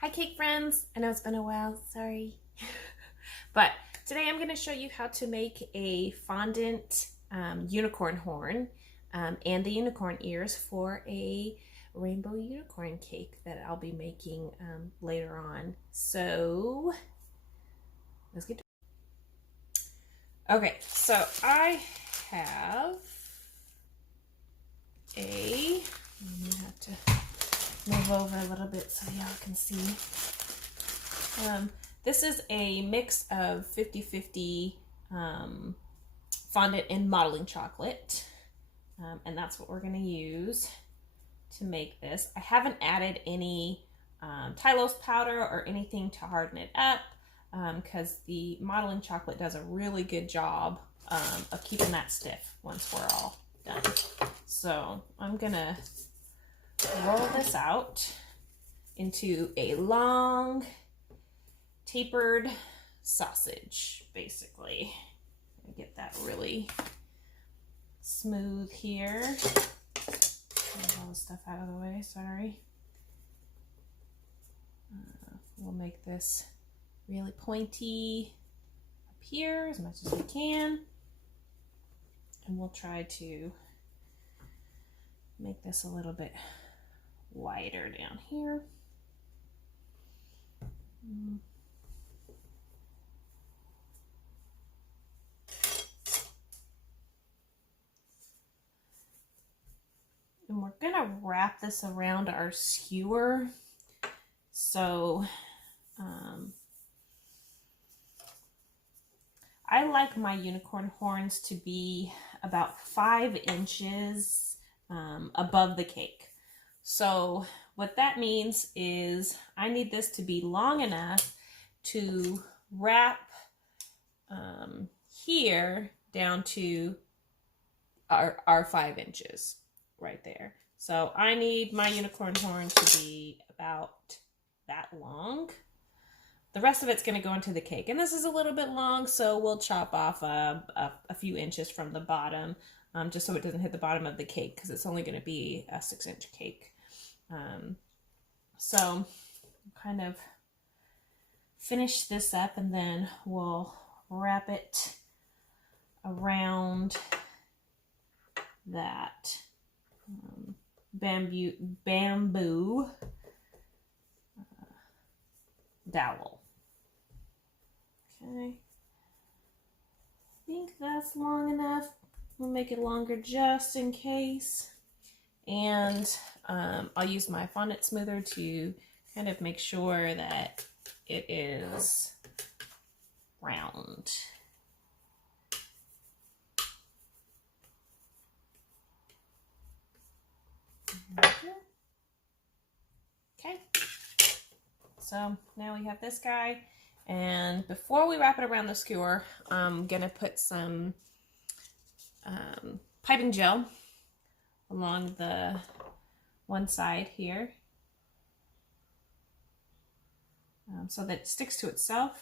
Hi cake friends! I know it's been a while, sorry. But today I'm going to show you how to make a fondant unicorn horn and the unicorn ears for a rainbow unicorn cake that I'll be making later on. So let's get to it. Okay, so I have I'm gonna have to move over a little bit so y'all can see. This is a mix of 50-50 fondant and modeling chocolate, and that's what we're going to use to make this. I haven't added any Tylose powder or anything to harden it up because the modeling chocolate does a really good job of keeping that stiff once we're all done. So I'm going to roll this out into a long tapered sausage, basically. Get that really smooth here. Move all the stuff out of the way, sorry. We'll make this really pointy up here as much as we can. And we'll try to make this a little bit wider down here. And we're gonna wrap this around our skewer. So I like my unicorn horns to be about 5 inches above the cake. So what that means is I need this to be long enough to wrap here down to our 5 inches right there. So I need my unicorn horn to be about that long. The rest of it's going to go into the cake, and this is a little bit long, so we'll chop off a few inches from the bottom just so it doesn't hit the bottom of the cake because it's only going to be a 6-inch cake. So kind of finish this up, and then we'll wrap it around that bamboo dowel. Okay, I think that's long enough. We'll make it longer just in case. And I'll use my fondant smoother to kind of make sure that it is round. Okay, so now we have this guy, and before we wrap it around the skewer, I'm gonna put some piping gel along the one side here so that it sticks to itself.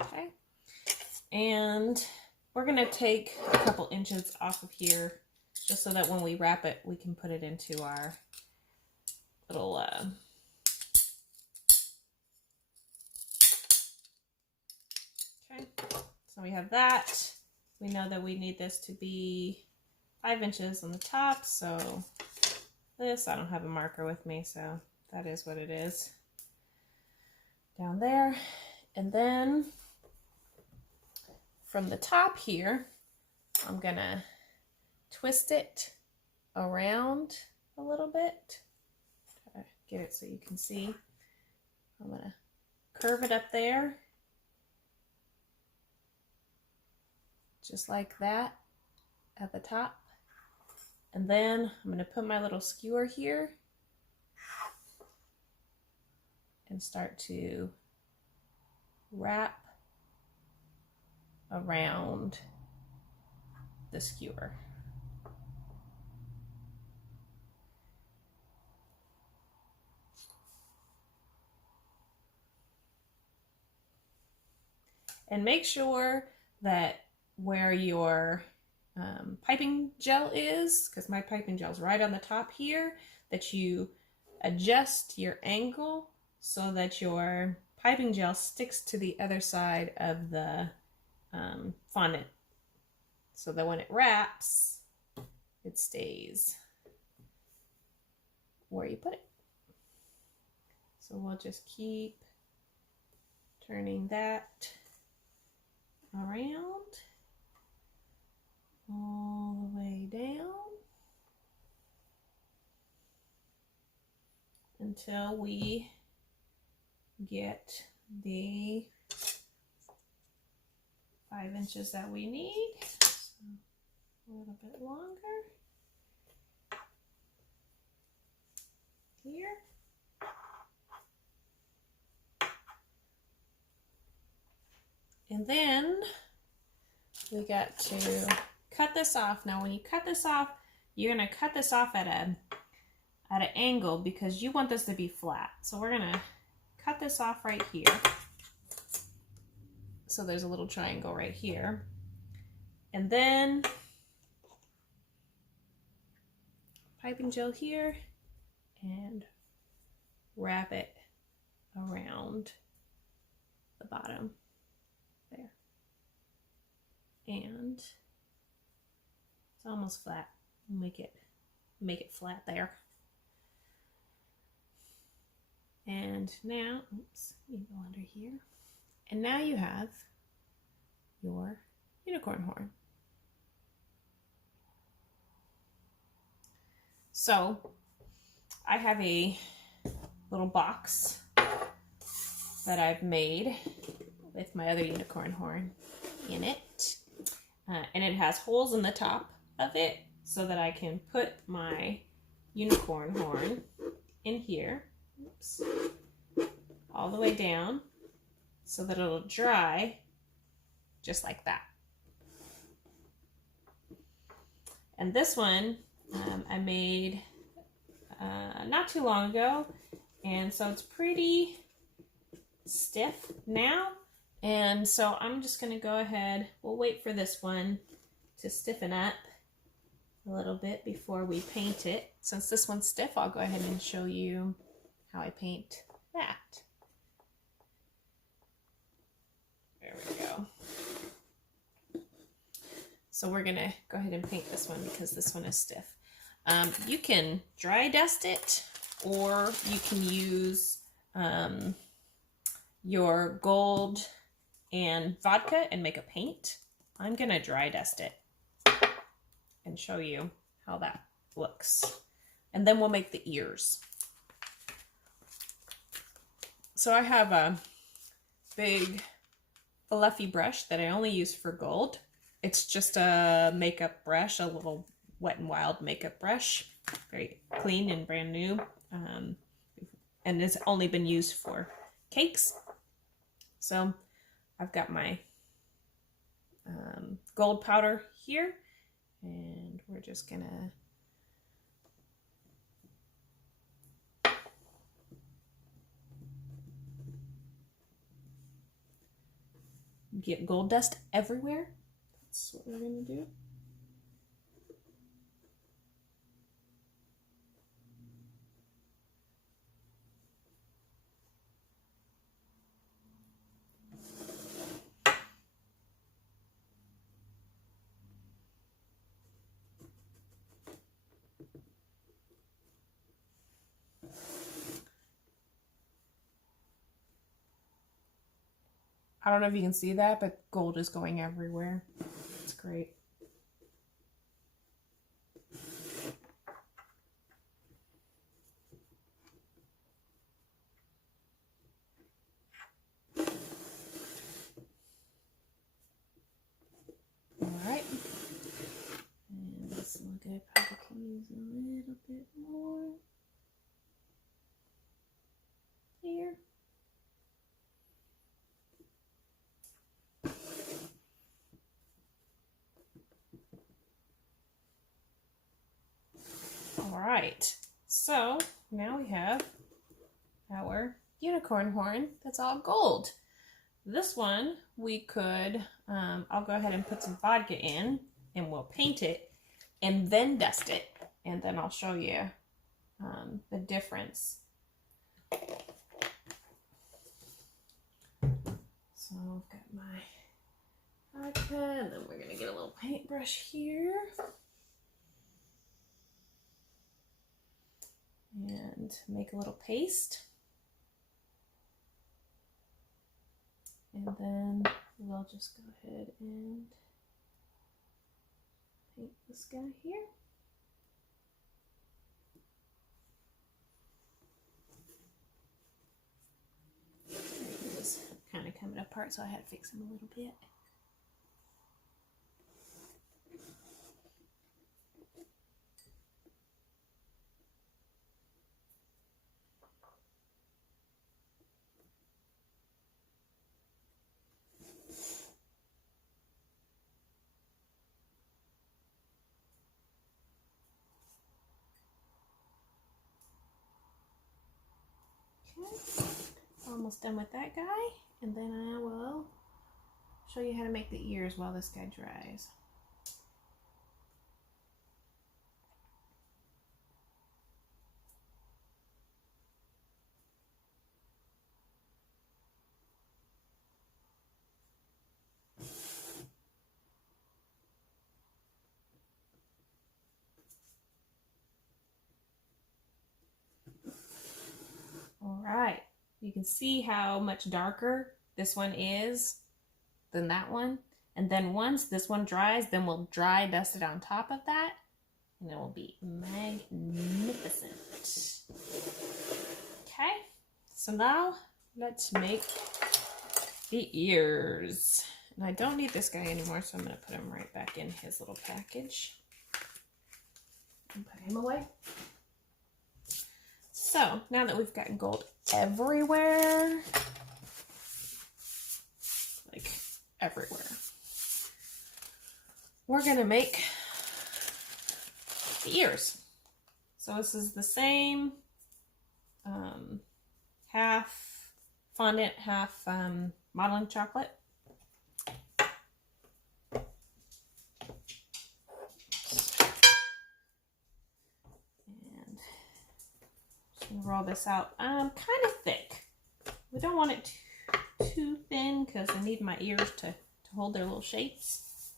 Okay, and we're gonna take a couple inches off of here just so that when we wrap it, we can put it into our little okay, so we have that. We know that we need this to be 5 inches on the top, so this, I don't have a marker with me, so that is what it is down there. And then from the top here, I'm gonna twist it around a little bit. Try to get it so you can see. I'm gonna curve it up there, just like that at the top. And then I'm gonna put my little skewer here and start to wrap around the skewer. And make sure that where your piping gel is, because my piping gel is right on the top here, that you adjust your angle so that your piping gel sticks to the other side of the fondant, so that when it wraps, it stays where you put it. So we'll just keep turning that around all the way down until we get the 5 inches that we need. So a little bit longer here. And then we got to cut this off. Now when you cut this off, you're going to cut this off at an angle because you want this to be flat. So we're going to cut this off right here. So there's a little triangle right here. And then piping gel here and wrap it around the bottom there. And it's almost flat. Make it flat there. And now, oops, you go under here. And now you have your unicorn horn. So I have a little box that I've made with my other unicorn horn in it. And it has holes in the top of it so that I can put my unicorn horn in here. Oops. All the way down so that it'll dry just like that. And this one I made not too long ago, and so it's pretty stiff now, and so I'm just going to go ahead, we'll wait for this one to stiffen up a little bit before we paint it. Since this one's stiff, I'll go ahead and show you how I paint that. There we go. So we're gonna go ahead and paint this one because this one is stiff. You can dry dust it, or you can use your gold and vodka and make a paint. I'm gonna dry dust it and show you how that looks. And then we'll make the ears. So I have a big fluffy brush that I only use for gold. It's just a makeup brush, a little Wet n Wild makeup brush. Very clean and brand new. And it's only been used for cakes. So I've got my gold powder here, and we're just gonna get gold dust everywhere. That's what we're gonna do. I don't know if you can see that, but gold is going everywhere. It's great. All right. And this one, I probably can use a little bit more here. All right, so now we have our unicorn horn that's all gold. This one we could, I'll go ahead and put some vodka in and we'll paint it and then dust it. And then I'll show you the difference. So I've got my vodka, and then we're gonna get a little paintbrush here. And make a little paste. And then we'll just go ahead and paint this guy here. He was kind of coming apart, so I had to fix him a little bit. Almost done with that guy, and then I will show you how to make the ears while this guy dries. All right. You can see how much darker this one is than that one. And then once this one dries, then we'll dry dust it on top of that. And it will be magnificent. Okay, so now let's make the ears. And I don't need this guy anymore, so I'm going to put him right back in his little package. And put him away. So, now that we've got gold everywhere, like everywhere, we're gonna make the ears. So this is the same, half fondant, half modeling chocolate. Roll this out kind of thick. We don't want it too thin because I need my ears to hold their little shapes.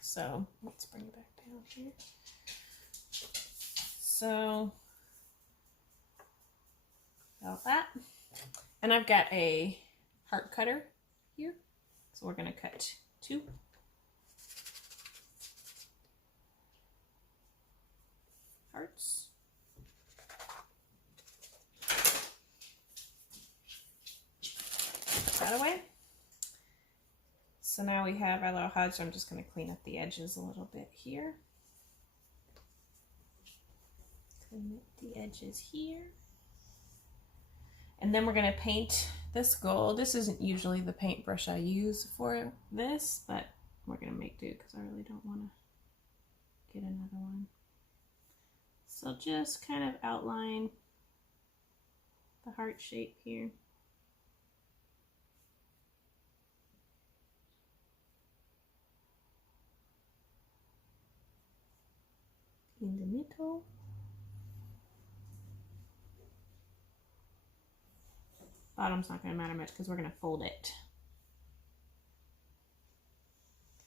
So let's bring it back down here. So about that. And I've got a heart cutter here. So we're going to cut 2. Hearts. That away. So now we have our little HUD, so I'm just going to clean up the edges a little bit here. Clean up the edges here. And then we're going to paint this gold. This isn't usually the paintbrush I use for this, but we're going to make do because I really don't want to get another one. So just kind of outline the heart shape here. In the middle. Bottom's not going to matter much because we're going to fold it.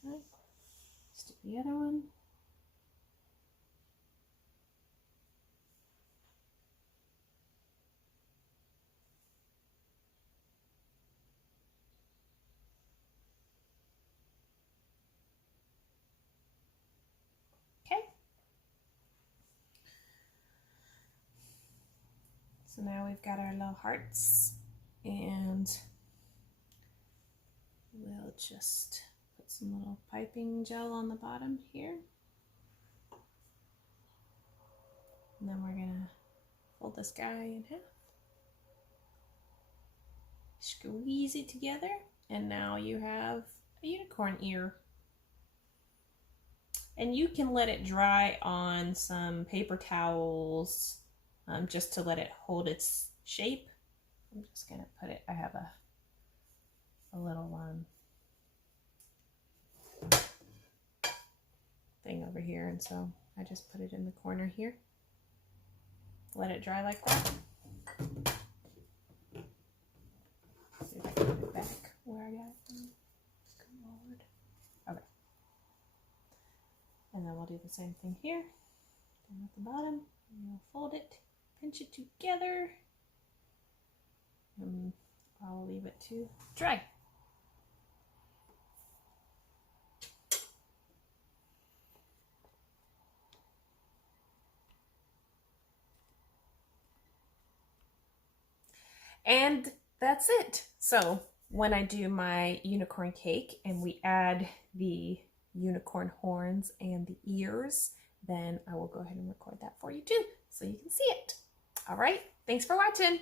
Okay. Let's do the other one. So now we've got our little hearts, and we'll just put some little piping gel on the bottom here. And then we're gonna fold this guy in half. Squeeze it together, and now you have a unicorn ear. And you can let it dry on some paper towels, just to let it hold its shape. I'm just gonna put it, I have a a little thing over here, and so I just put it in the corner here. Let it dry like that. See if I can put it back where I got it from. Good Lord. Okay. And then we'll do the same thing here. Down at the bottom. And we'll fold it, pinch it together. And I'll leave it to dry. And that's it. So when I do my unicorn cake and we add the unicorn horns and the ears, then I will go ahead and record that for you too, so you can see it. All right, thanks for watching.